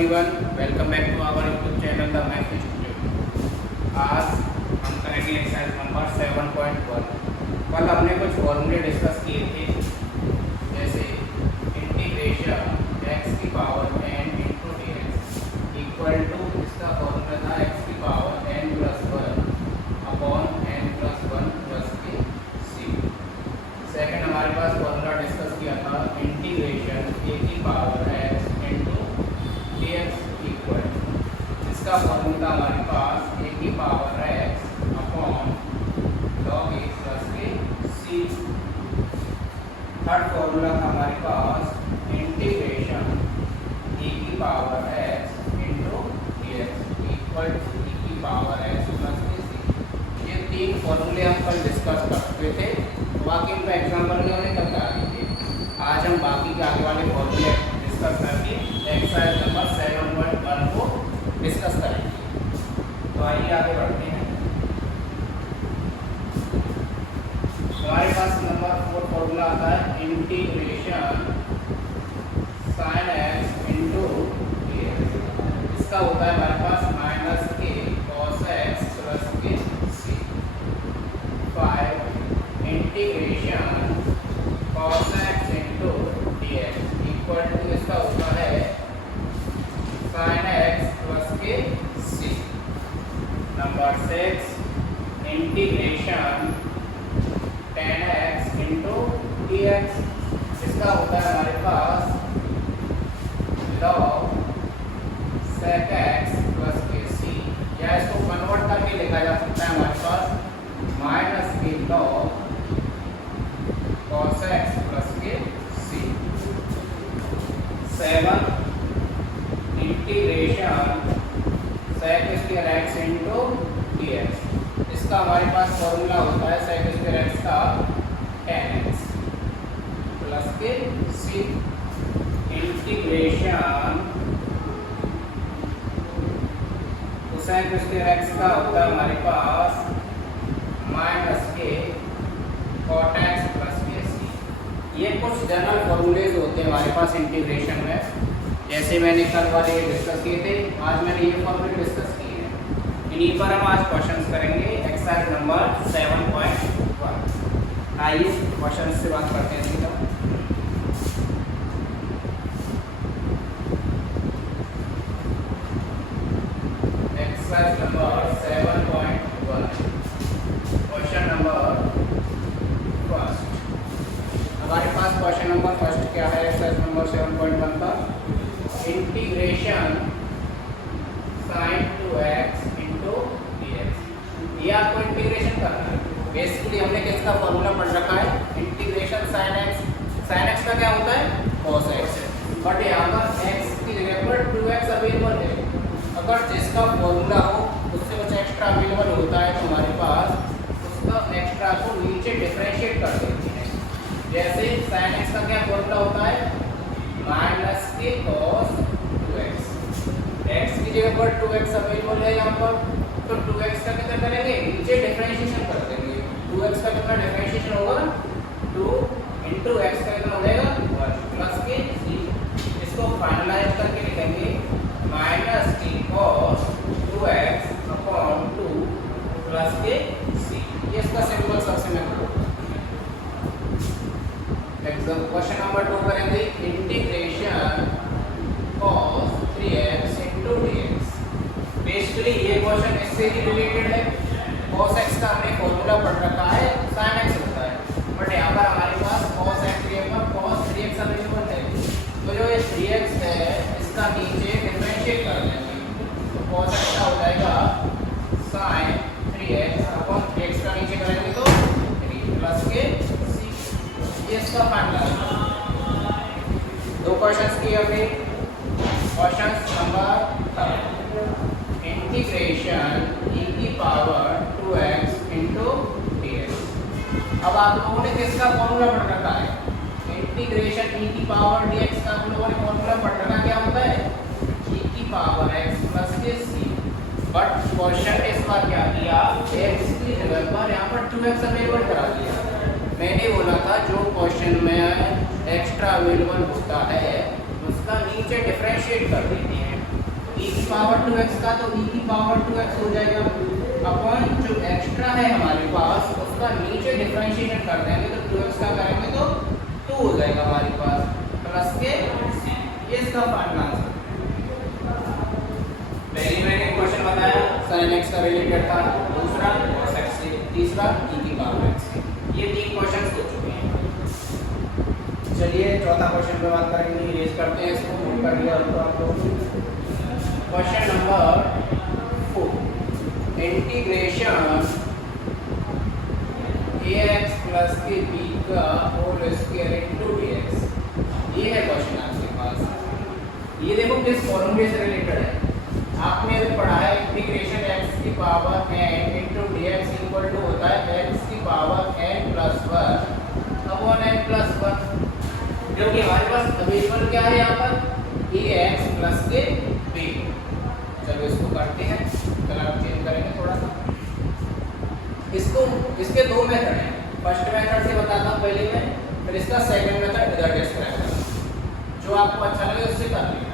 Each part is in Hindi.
Everyone, welcome back to our YouTube channel the math institute. आज हम करेंगे एक्सरसाइज नंबर 7.1। कल हमने कुछ फॉर्मूले डिस्कस किए थे, जैसे इंटीग्रेशन x की power n into d x equal to, इसका फॉर्मूला था x की power n plus 1 upon n plus 1 plus के सी। सेकेंड हमारे पास फॉर्मूला डिस्कस किया था इंटीग्रेशन a की पावर x dx इक्वल, इसका फॉर्मूला हमारे पास a की power x upon log x plus के c। थर्ड फॉर्मूला था हमारे पास इंटीग्रेशन e की power x into dx equal to e की पावर x प्लस के c। ये तीन फॉर्मूले हम कल डिस्कस कर चुके थे, बाकी इनका एग्जाम्पल में हमने कल करा दिए थे। आज हम बाकी के आगे वाले फॉर्मूले डिस्कस करके एक्सरसाइज नंबर 7.1 को डिस्कस करेंगे। तो आइए आगे बढ़ते हैं। हमारे पास नंबर 4 फॉर्मूला आता है integration sin x into dx। इसका होता है हमारे पास माइनस के cos x प्लस के c। 5 integration cos x into dx equal to, इसका होता है sin x प्लस के c। Number 6 integration tan x into dx, इसका होता है हमारे पास log sec x प्लस के c, या इसको कन्वर्ट करके लिखा जा सकता है हमारे पास माइनस के log cos x प्लस के c। 7 integration sec square x into dx, इसका हमारे पास फॉर्मूला होता है sec स्क्वायर x का tan x प्लस के c। Integration sec square x का होता है हमारे पास माइनस के cot x प्लस के c। ये कुछ जनरल फॉर्मूलेज होते हैं हमारे पास इंटीग्रेशन में, जैसे मैंने कल वाले डिस्कस किए थे, आज मैंने ये फॉर्मूले डिस्कस किए हैं। इन्हीं पर हम आज क्वेश्चंस करेंगे एक्सरसाइज नंबर 7.1। आइए क्वेश्चन से बात करते हैं सीधा। Exercise number 7.1, question number first. हमारे पास क्वेश्चन नंबर फर्स्ट क्या है एक्सरसाइज नंबर 7.1 का? Integration sin 2x into dx। ये आपको इंटीग्रेशन करना है। बेसिकली हमने किसका फॉर्मूला पढ़ रखा है? Integration sin x। sin x का क्या होता है? cos x। बट यहाँ पर x की जगह पर 2x अवेलेबल है। अगर जिसका फॉर्मूला हो उससे कुछ एक्स्ट्रा अवेलेबल होता है तो हमारे पास उसका एक्स्ट्रा को नीचे डिफरेंशिएट कर देते हैं। जैसे sin x का क्या फॉर्मूला होता है? माइनस के cos 2x। x की जगह पर 2x अवेलेबल है यहाँ पर, तो 2x का कितना करेंगे? नीचे डिफरेंशिएशन कर देंगे। 2x का कितना डिफरेंशिएशन होगा? 2 इंटू x का कितना हो जाएगा? 1 प्लस के c। इसको फाइनलाइज करके लिखेंगे माइनस के cos 2x अपॉन 2 प्लस के c। ये इसका सिंपल सबसे मैं करूँगा। एग्जाम क्वेश्चन नंबर 2 करेंगे integration cos 3x into dx। Basically ये क्वेश्चन इससे ही रिलेटेड है। cos x का हमने फॉर्मूला पढ़ रखा है, sin x होता है, बट यहाँ पर हमारे पास cos x के ऊपर cos 3x अवेलेबल है। तो जो ये 3x है इसका नीचे डिफरेंशिएट कर देंगे, तो cos x का हो जाएगा sin 3x अपॉन 3x का नीचे करेंगे तो 3 प्लस के c। ये इसका फार्मूला। दो क्वेश्चंस किए हमने। क्वेश्चन नंबर 3, इंटीग्रेशन e की पावर 2x इंटू dx। अब आप लोगों ने किसका फॉर्मूला पढ़ रखा है? इंटीग्रेशन e की पावर dx का आप लोगों ने फॉर्मूला पढ़ रखा क्या होता है? e की पावर x प्लस के c। बट क्वेश्चन ने इस बार क्या किया? x की जगह पर यहाँ पर 2x अवेलेबल करा दिया। मैंने बोला था जो क्वेश्चन में एक्स्ट्रा अवेलेबल होता है उसका नीचे डिफरेंशिएट कर देते हैं। पावर 2x का, तो e की पावर 2x हो जाएगा अपन जो एक्स्ट्रा है हमारे पास उसका नीचे डिफरेंशिएशन कर देंगे तो 2x का करेंगे तो 2 हो जाएगा हमारे पास प्लस के c। ये इसका फाइनल आंसर। पहले मैंने क्वेश्चन बताया sin x का रिलेटेड था, दूसरा cos x से, तीसरा e की पावर x से। ये 3 क्वेश्चंस हो चुके हैं। चलिए चौथा क्वेश्चन पे बात करेंगे, इरेज करते हैं इसको, नोट कर लिया तो आप लोग। Question number 4 integration ax plus के b का होल स्क्वायर इनटू dx। ये है क्वेश्चन आपके पास। ये देखो किस फॉर्मूले से रिलेटेड है, आपने अभी पढ़ा है इंटीग्रेशन x की power n into dx equal to होता है x की power n plus 1 upon n plus 1, जो कि हमारे पास अवेलेबल क्या है यहाँ पर ax प्लस के b। चलो इसको करते हैं, कलर चेंज करेंगे थोड़ा सा। इसको इसके दो मेथड हैं, फर्स्ट मेथड से बताता हूँ पहले मैं, फिर इसका सेकंड मेथड इधर डिस्क्राइब करूँगा, जो आपको अच्छा लगे उससे कर लेना।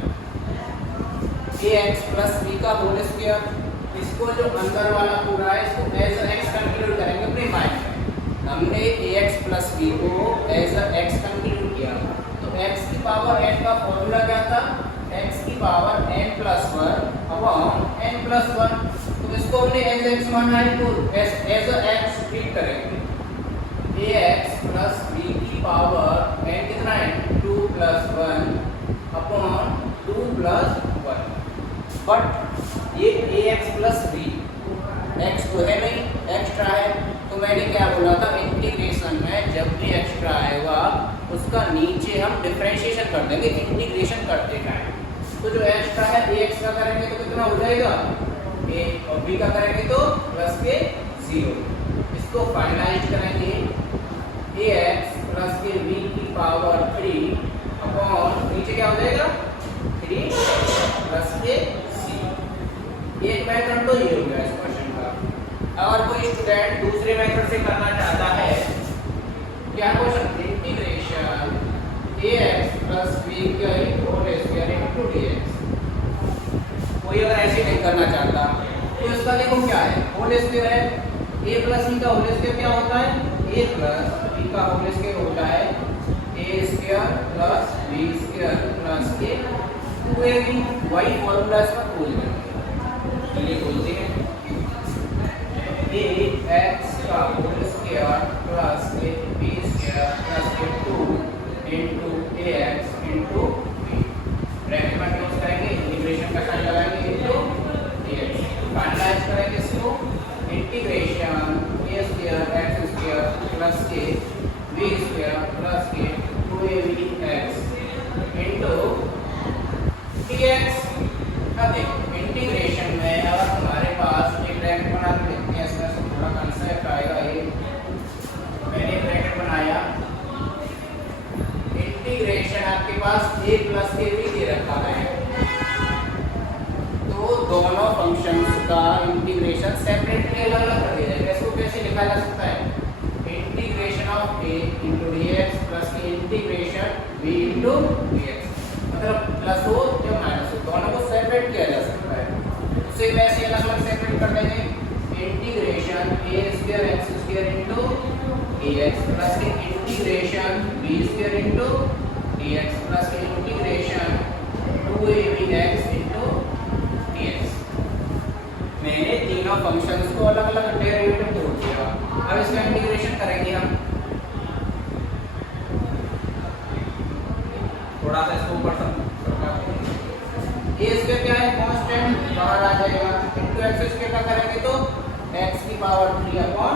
ax प्लस b का होल स्क्वायर, इसको जो अंदर वाला पूरा है इसको एज x कंक्लूड करेंगे अपने माइंड में। हमने ax प्लस b को एज x कंक्लूड किया, तो x की पावर n का फॉर्मूला क्या था, x की power n plus 1 upon n plus 1। तो इसको हमने एज x माना है तो एज x ट्रीट करेंगे। ax प्लस b की पावर n कितना है 2 प्लस 1 अपॉन 2 प्लस 1। बट ये ax प्लस b x तो है नहीं, एक्स्ट्रा है, तो मैंने क्या बोला था इंटीग्रेशन में जब भी एक्स्ट्रा आएगा उसका नीचे हम डिफरेंशिएशन कर देंगे इंटीग्रेशन करते टाइम। तो जो एक्स्ट्रा है ax का करेंगे तो कितना हो जाएगा a, और b का करेंगे तो प्लस के 0। इसको फाइनलाइज करेंगे ax प्लस के b की पावर 3 अपॉन नीचे क्या हो जाएगा 3 प्लस के c। एक मेथड तो ये हो गया इस क्वेश्चन का। अगर कोई स्टूडेंट दूसरे मेथड से करना चाहता है, क्या question integration ax plus b का होल स्क्वायर इनटू dx, कोई अगर ऐसे नहीं करना चाहता तो इसका देखो क्या है, होल स्क्वायर है, a प्लस b का होल स्क्वायर क्या होता है, a प्लस b का होल स्क्वायर होता है a square plus b square plus के 2ab। वही फॉर्मूला इसका खोज लेंगे, चलिए खोलते हैं। ax का होल स्क्वायर प्लस के b स्क्वायर प्लस के 2 into ax into b, bracket में क्लोज करेंगे, इंटीग्रेशन का साइन लगाएंगे इनटू dx। फाइनलाइज करेंगे इसको, integration a square x square plus के b स्क्वायर प्लस के 2abx इनटू dx। अब देखो इंटीग्रेशन में अगर हमारे पास एक ब्रैकेट बना के देखते हैं, इसमें से थोड़ा कंसेप्ट आएगा। ये मैंने ब्रैकेट बनाया, इंटीग्रेशन आपके पास a प्लस के भी दे रखा है, तो दोनों फंक्शंस का इंटीग्रेशन सेपरेटली अलग अलग कर दिया जाएगा। इसको कैसे लिखा जा सकता है, integration of a into dx plus के इंटीग्रेशन b इंटू dx, मतलब प्लस हो या माइनस हो दोनों को सेपरेट किया जा सकता है। उसे वैसे अलग अलग सेपरेट कर देंगे, integration a square x square into dx plus के integration b square into dx plus के इंटीग्रेशन 2abx इनटू dx। मैंने तीनों फंक्शंस को अलग अलग डेरिवेटिव तोड़ दिया। अब इसका इंटीग्रेशन करेंगे हम, थोड़ा सा इसको ऊपर तक a स्क्वायर क्या है कांस्टेंट बाहर आ जाएगा, इनटू x स्क्वायर का करेंगे तो x की पावर 3 अपॉन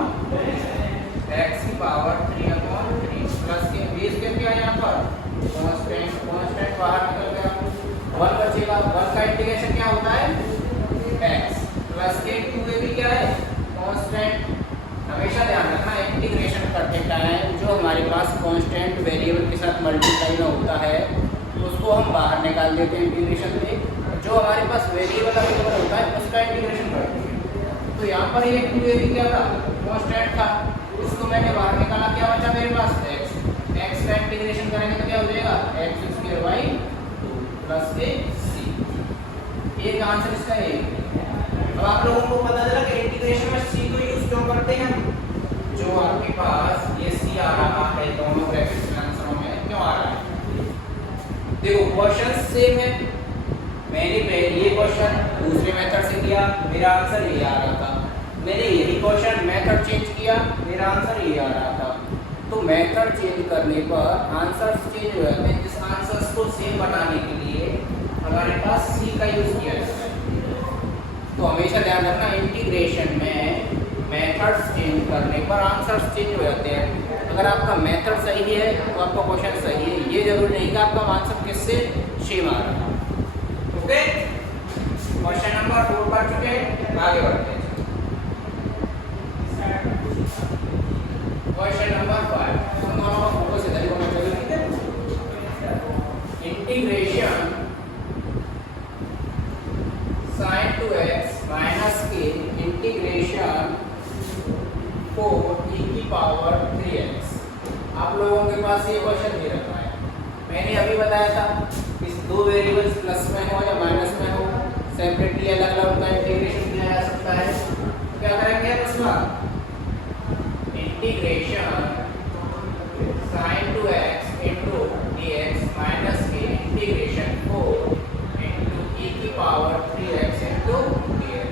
x की पावर 3 अपॉन 3 प्लस के b स्क्वायर क्या है यहाँ पर कांस्टेंट, कांस्टेंट बाहर निकल गया, 1 बचेगा। 1 का इंटीग्रेशन क्या होता है x प्लस के 2ab क्या है कांस्टेंट। हमेशा ध्यान रखना इंटीग्रेशन करते टाइम जो हमारे पास कांस्टेंट वेरिएबल के साथ मल्टीप्लाई में होता है उसको हम बाहर निकाल देते हैं इंटीग्रेशन में, जो हमारे पास वेरिएबल अवेलेबल होता है उसका इंटीग्रेशन करते हैं। तो यहाँ पर ये 2ab क्या था कांस्टेंट था, उसको मैंने बाहर निकाला, क्या बचा मेरे पास x का इंटीग्रेशन करेंगे तो क्या हो जाएगा x स्क्वायर बाई 2 प्लस के c। एक आंसर इसका ये। अब आप लोगों को पता चला कि इंटीग्रेशन में सी को यूज क्यों करते हैं हम। जो आपके पास ये सी आ रहा है दोनों ब्रैकेट्स में आंसरों में क्यों आ रहा है। देखो क्वेश्चन सेम है, मैंने पहले ये क्वेश्चन दूसरे मेथड से किया, मेरा आंसर ये आ रहा था। मैंने यही क्वेश्चन मेथड चेंज किया, मेरा आंसर ये आ रहा था। तो मेथड चेंज करने पर आंसर चेंज हो जाते हैं। इस आंसर्स को सेम बनाने के लिए हमारे पास सी का यूज किया जाता है। तो हमेशा ध्यान रखना इंटीग्रेशन में मेथड्स चेंज करने पर आंसर्स चेंज हो जाते हैं। अगर आपका मेथड सही है तो आपका क्वेश्चन सही है, ये जरूरी नहीं कि आपका आंसर किससे सेम आ रहा है। ओके, क्वेश्चन नंबर 4 कर चुके हैं, आगे बढ़ते हैं। क्वेश्चन नंबर 5, तुम दोनों का फोकस इधर ही होना चाहिए, ठीक है। इंटीग्रेशन sin 2x माइनस के इंटीग्रेशन 4 e की पावर 3x। आप लोगों के पास ये क्वेश्चन दे रखा है। मैंने अभी बताया था इस दो वेरिएबल्स प्लस में हो या माइनस में हो, सेपरेटली अलग अलग उनका इंटीग्रेशन किया जा सकता है। क्या करेंगे उसका integration sin 2x into dx minus के इंटीग्रेशन 4 into e की power 3x into dx।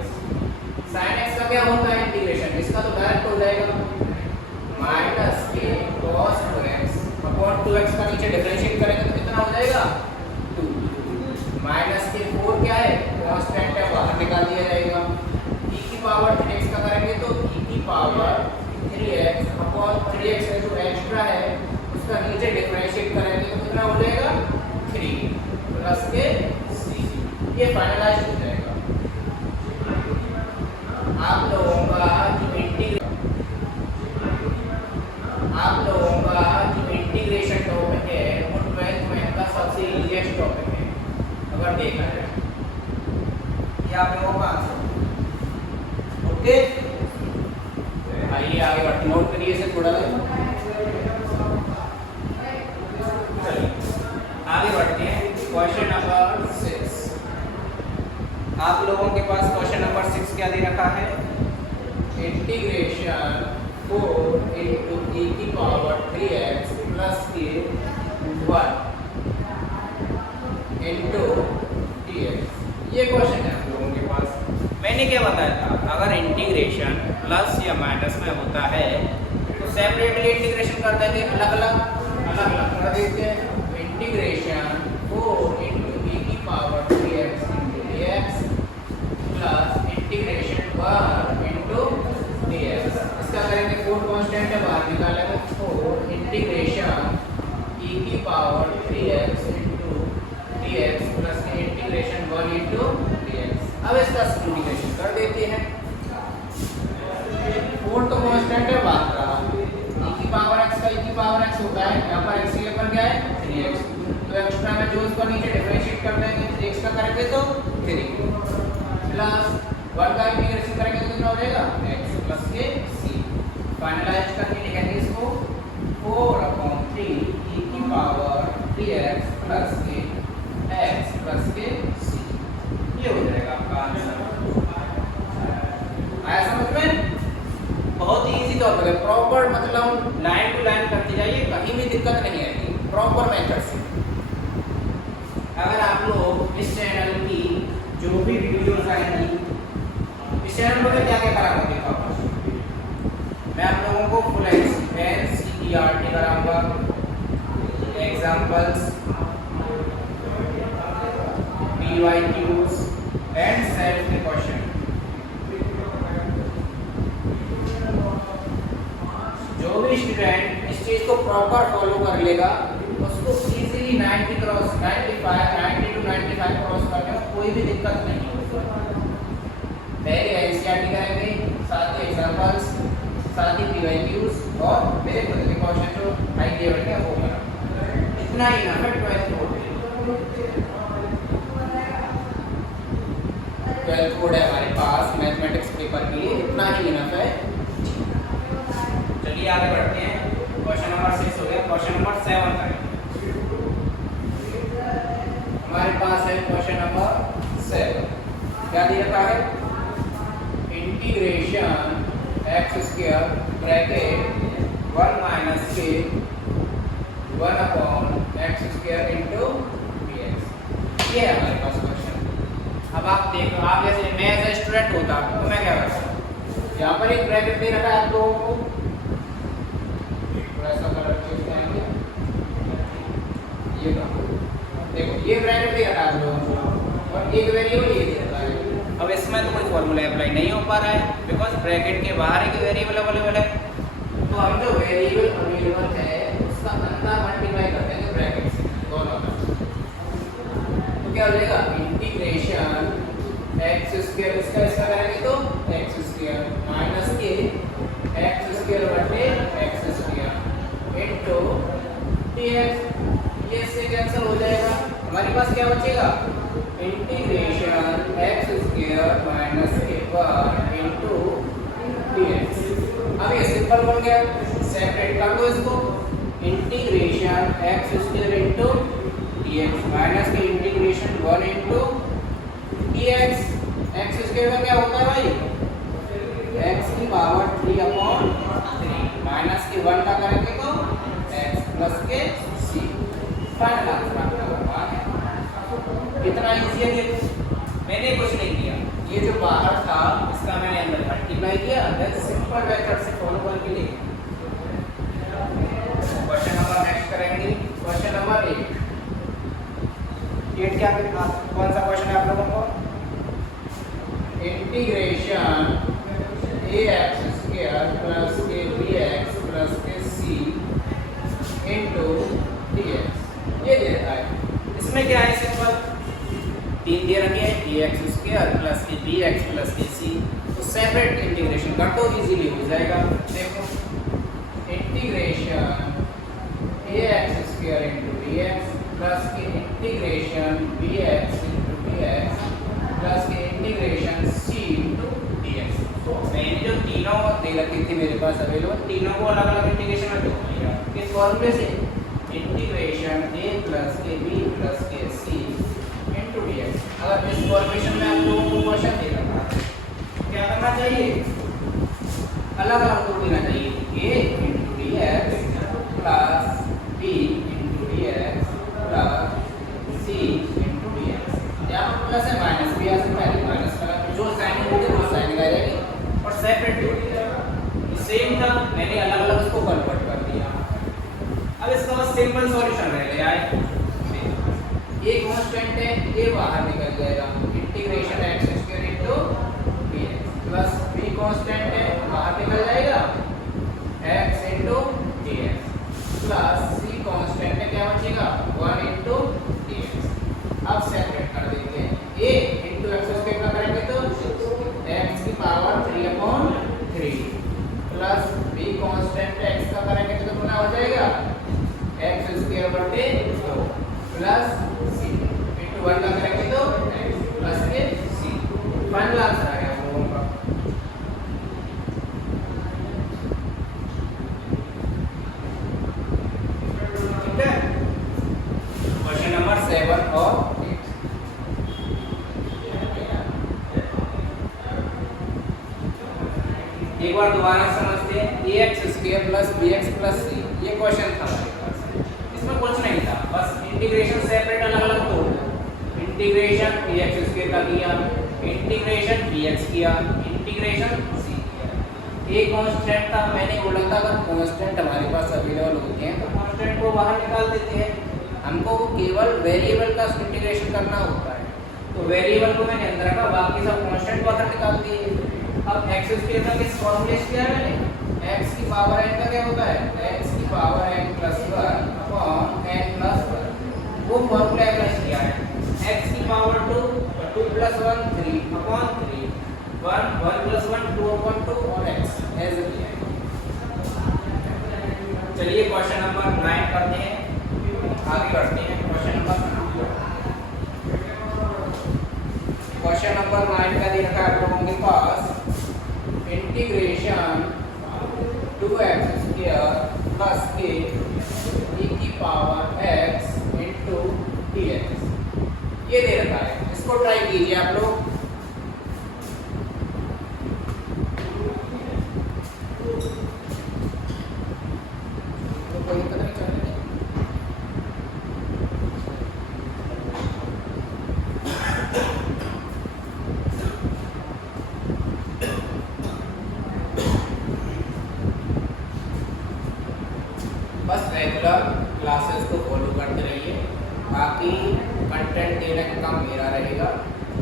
sin x का क्या होता है इंटीग्रेशन, इसका तो डायरेक्ट हो जाएगा माइनस के cos 2x अपॉन 2x का नीचे डिफरेंशिएट करेंगे तो कितना हो जाएगा 2। माइनस के 4 क्या है कांस्टेंट है, बाहर निकाल दिया जाएगा। e की पावर 3x का करेंगे तो e की पावर 3x अपॉन 3x जो एक्स्ट्रा है उसका नीचे डिफरेंशिएट करेंगे तो कितना हो जाएगा 3 प्लस के c। ये फाइनलाइज हो जाएगा। आप लोगों का इंटीग्रेशन टॉपिक है वो 12th में का सबसे इजीएस्ट टॉपिक है अगर देखा जाए। ये आप लोगों का आंसर। ओके, आइए आगे बढ़ते, नोट करिए इसे थोड़ा सा। चलिए आगे बढ़ते हैं। क्वेश्चन नंबर 6, आप लोगों के पास क्वेश्चन नंबर 6 क्या दे रखा है इंटीग्रेशन 4 into e की पावर 3x प्लस के 1 into dx। ये क्वेश्चन है आप लोगों के पास। मैंने क्या बताया था, अगर इंटीग्रेशन प्लस या माइनस में होता है तो सेपरेटली इंटीग्रेशन कर देंगे, अलग अलग कर देते हैं। इंटीग्रेशन 4 into e की power 3x into dx plus integration 1 into dx। इसका करेंगे 4 कांस्टेंट है, बाहर निकालेंगे 4 इंटीग्रेशन e की power 3x into dx plus integration 1 into dx। अब इसका इंटीग्रेशन कर देते हैं। 4 तो कांस्टेंट है, बाहर रहा e की पावर x का e की पावर x होता है, यहाँ पर x की जगह क्या है 3x, तो एक्स्ट्रा में जो उसको नीचे डिफरेंशिएट कर देंगे 3x का करेंगे तो 3 प्लस 1 का इंटीग्रेशन करेंगे तो कितना हो जाएगा x प्लस के c। फाइनलाइज करके लिखेंगे इसको 4/3 e की पावर 3x प्लस के x प्लस के c। ये हो जाएगा आपका आंसर। आया समझ में? बहुत ही इजी टॉपिक है, प्रॉपर मतलब लाइन टू लाइन करते जाइए, कहीं भी दिक्कत नहीं आएगी, प्रॉपर मेथड से। अगर आप लोग इस चैनल की जो भी वीडियोस आएंगी, इस चैनल पर क्या क्या कराऊंगा देखो, मैं आप लोगों को फुल NCERT कराऊंगा, examples, PYQs and self question. जो भी स्टूडेंट इस चीज को प्रॉपर फॉलो कर लेगा उसको इजीली 90 to 95 क्रॉस करने में कोई भी दिक्कत नहीं होगी। पहले NCERT करेंगे, साथ ही एग्जांपल्स, साथ ही PYQs और मेरे खुद के क्वेश्चन जो हाई लेवल के वो करा। इतना ही ना 12th कोड है हमारे पास मैथमेटिक्स पेपर के लिए, इतना ही इनफ है। चलिए आगे बढ़ते हैं। क्वेश्चन नंबर 6 हो गया, क्वेश्चन नंबर 7 करेंगे। हमारे पास है क्वेश्चन नंबर 7। क्या दे रखा है, integration x square bracket 1 minus के 1 upon x square into dx। ये है हमारे पास क्वेश्चन। अब आप देखो, आप जैसे मैं एज ए स्टूडेंट होता तो मैं क्या करता, यहाँ पर एक ब्रैकेट दे रखा है आप लोगों को, थोड़ा सा कलर चेंज करेंगे, ये देखो ये ब्रैकेट दे रखा है आप लोगों को और एक वेरिएबल ये दे रखा है। अब इसमें तो कोई फॉर्मूला अप्लाई नहीं हो पा रहा है बिकॉज ब्रैकेट के बाहर एक वेरिएबल अवेलेबल है। तो हम जो वेरिएबल अवेलेबल है उसका अंदर मल्टीप्लाई कर देंगे ब्रैकेट से दोनों का, तो क्या हो जाएगा, इंटीग्रेशन एक्स स्क्वायर इसका करेंगे तो एक्स स्क्वायर माइनस के एक्स स्क्वायर बटे एक्स स्क्वायर इनटू dx। ये इससे कैंसिल हो जाएगा, हमारे पास क्या बचेगा, इंटीग्रेशन एक्स स्क्वायर माइनस के 1 इनटू dx। अब ये सिंपल बन गया, सेपरेट कर दो इसको, integration x square into dx minus के integration 1 into dx। X square का क्या होता है भाई, x की पावर 3 अपॉन 3 माइनस के 1 का करेंगे तो x प्लस के c। फाइनल आंसर आपका बर्बाद है। कितना इजी है ये, मैंने कुछ नहीं किया, ये जो बाहर था इसका मैंने अंदर मल्टीप्लाई किया, देन सिंपल मेथड से फॉलो करके ले। क्वेश्चन नंबर नेक्स्ट करेंगे, क्वेश्चन नंबर 8 क्या कौन सा क्वेश्चन है आप लोगों को, इंटीग्रेशन ax स्क्वायर प्लस के bx प्लस के c इनटू dx। ये दे रखा है, इसमें क्या है, सिंपल 3 दे रखे हैं, ax स्क्वायर प्लस के bx प्लस के c, तो सेपरेट इंटीग्रेशन कर दो, इजीली हो जाएगा। देखो integration ax square into dx plus के integration bx into dx plus के इंटीग्रेशन c इनटू dx। तो मैंने जो तीनों दे रखी थी मेरे पास अवेलेबल, तीनों को अलग अलग इंटीग्रेशन में दो किस फॉर्मूले से, इंटीग्रेशन a प्लस के b प्लस के c इनटू dx। अगर इस फॉर्मेशन में आप लोगों को क्वेश्चन दे रखा है क्या करना चाहिए, अलग अलग को देना चाहिए, a into dx plus b into dx plus c into dx। यहाँ पर प्लस है माइनस भी आ सकता है, माइनस का जो साइन होगी वो साइन आ जाएगी और सेपरेट हो जाएगा। सेम था, मैंने अलग अलग उसको कन्वर्ट कर दिया। अब इसका बस सिंपल सॉल्यूशन रह गया है, ये कांस्टेंट है, ये बाहर निकल जाएगा, integration x square into dx plus b constant है, बाहर निकल जाएगा x into dx plus c constant है, क्या बचेगा 1 इनटू dx। अब सेपरेट कर देते हैं, a इनटू x स्क्वायर का करेंगे तो x की power 3 upon 3 plus b constant x का करेंगे तो कितना हो जाएगा, x स्क्वायर बटे 2 प्लस c इनटू 1 का करेंगे तो x प्लस के c। फाइनल आंसर आ गया हम लोगों का। ठीक है, क्वेश्चन नंबर 7 और 8। एक बार दोबारा समझते हैं, ax square plus bx plus c, ये क्वेश्चन था हमारे पास, इसमें कुछ नहीं था, बस इंटीग्रेशन सेपरेट अलग अलग तोड़, इंटीग्रेशन ax स्क्वायर का किया, इंटीग्रेशन bx किया, इंटीग्रेशन c किया। एक कांस्टेंट था, मैंने बोला था अगर कांस्टेंट हमारे पास अवेलेबल होते हैं तो कांस्टेंट को बाहर निकाल देते हैं, हमको केवल वेरिएबल का इंटीग्रेशन करना होता है, तो वेरिएबल को मैंने अंदर रखा, बाकी सब कांस्टेंट बाहर निकाल दिए। अब x स्क्वायर का किस फॉर्मूले से किया है मैंने, x की पावर n का क्या होता है, x की power n plus 1 upon n plus 1, वो फॉर्मूला अप्लाई किया है। x की power 2 2 plus 1 3 upon 3 1 1 plus 1 2 upon 2 और x ऐसे किया है। चलिए क्वेश्चन नंबर 9 करते हैं, आगे बढ़ते हैं। क्वेश्चन नंबर 9 का दे रखा है आप लोगों के पास, इंटीग्रेशन 2x स्क्वायर प्लस के e की पावर x इनटू dx, ये दे रखा है। इसको ट्राई कीजिए आप लोग, रेगुलर क्लासेस को फॉलो करते रहिए, बाकी कंटेंट देने का काम मेरा रहेगा।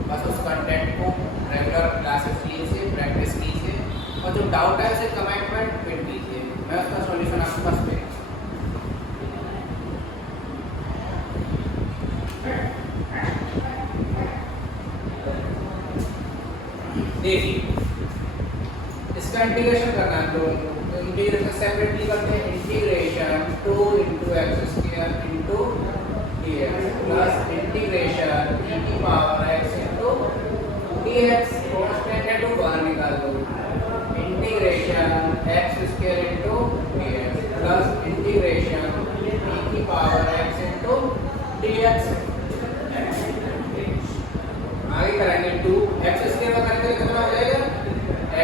बस उस कंटेंट को रेगुलर क्लासेस लीजिए, प्रैक्टिस कीजिए और जो डाउट है उसे कमेंट में पिन कीजिए, मैं उसका सॉल्यूशन आपके पास भेज। देखिए इसका इंटीग्रेशन करना है, तो इंटीग्रेशन सेपरेटली करते हैं। Integration 2 into x square into d x plus integration e की power x into d x, constant है तो बाहर निकाल दो। Integration x square into d x plus integration e की power x into d x. आगे करेंगे 2 एक्स स्क्वायर का करके कितना हो जाएगा,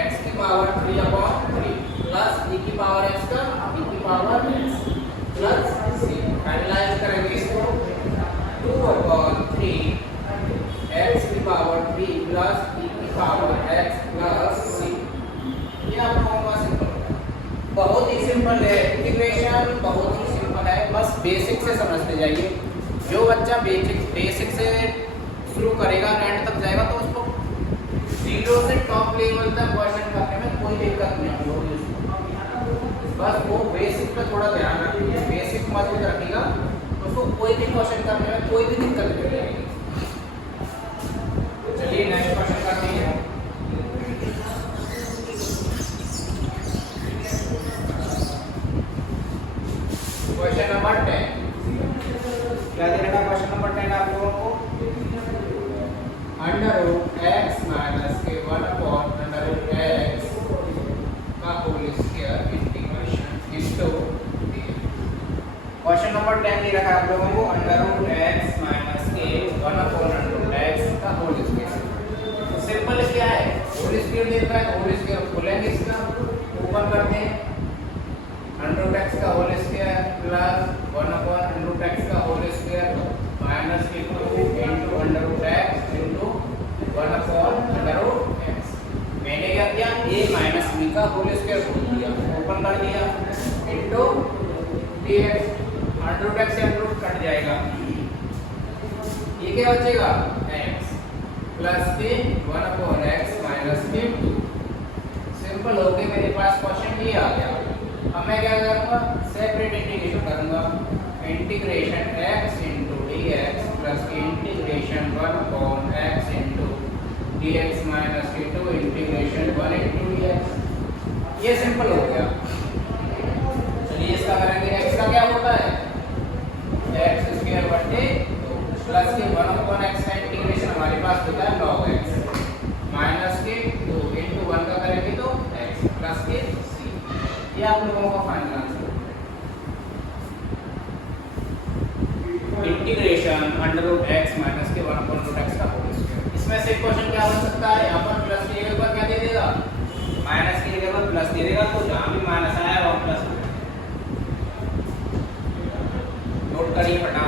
x की पावर 3/3 प्लस e की पावर x का e की power x plus c। Finalise करेंगे इसको 2/3 x की पावर 3 प्लस e की पावर x प्लस c। ये आप लोगों का सिंपल, बहुत ही सिंपल है इंटीग्रेशन, बहुत ही सिंपल है, बस बेसिक से समझते जाइए। जो बच्चा बेसिक से शुरू करेगा एंड तक जाएगा तो उसको जीरो से टॉप लेवल तक क्वेश्चन करने में कोई दिक्कत नहीं होगी उसको। बस वो बेसिक पे थोड़ा ध्यान रखिए, बेसिक मजबूत रखिएगा तो उसको कोई भी क्वेश्चन करने में कोई भी दिक्कत नहीं आएगी। चलिए नेक्स्ट क्वेश्चन करते हैं। क्वेश्चन नंबर 10 क्या दे रखा है? क्वेश्चन नंबर 10 आप लोगों को अंडर रूट x माइनस के 1 अपॉन अंडर रूट x का whole square integration into question number 10 दे रखा है आप लोगों को अंडर रूट x माइनस के 1 अपॉन अंडर रूट x का होल स्क्वायर। तो सिंपल क्या है, होल स्क्वायर दे रखा है, होल स्क्वायर खोलेंगे, इसका ओपन करते हैं, अंडर रूट x का whole square plus 1 upon under root x का होल स्क्वायर माइनस के 2 into under root x into 1 upon under root x। मैंने क्या किया, a माइनस b का होल स्क्वायर खोल दिया, ओपन कर दिया, into dx, under root x से अंडर रूट कट जाएगा, ये क्या बचेगा x प्लस के 1 अपॉन x माइनस के 2। सिंपल हो गया, मेरे पास क्वेश्चन ये आ गया। अब मैं क्या करूंगा, सेपरेट इंटीग्रेशन करूंगा, integration x into dx plus integration 1 upon x into dx minus के 2 इंटीग्रेशन 1 इंटू dx। ये सिंपल हो गया। चलिए इसका करेंगे, x का क्या होता है, x स्क्वायर बटे प्लस के 1 अपॉन x का इंटीग्रेशन हमारे पास होता है log x माइनस के 2 इंटू 1 का करेंगे तो x प्लस के c। ये आप लोगों का final answer. Integration under root x minus के 1 अपॉन रूट x का होल स्क्वायर। इसमें से क्वेश्चन क्या हो सकता है, यहाँ पर प्लस की जगह पर क्या दे देगा, माइनस की जगह पर प्लस दे देगा, तो जहाँ भी माइनस आया वहाँ प्लस हो जाएगा। नोट करिए फटाफट।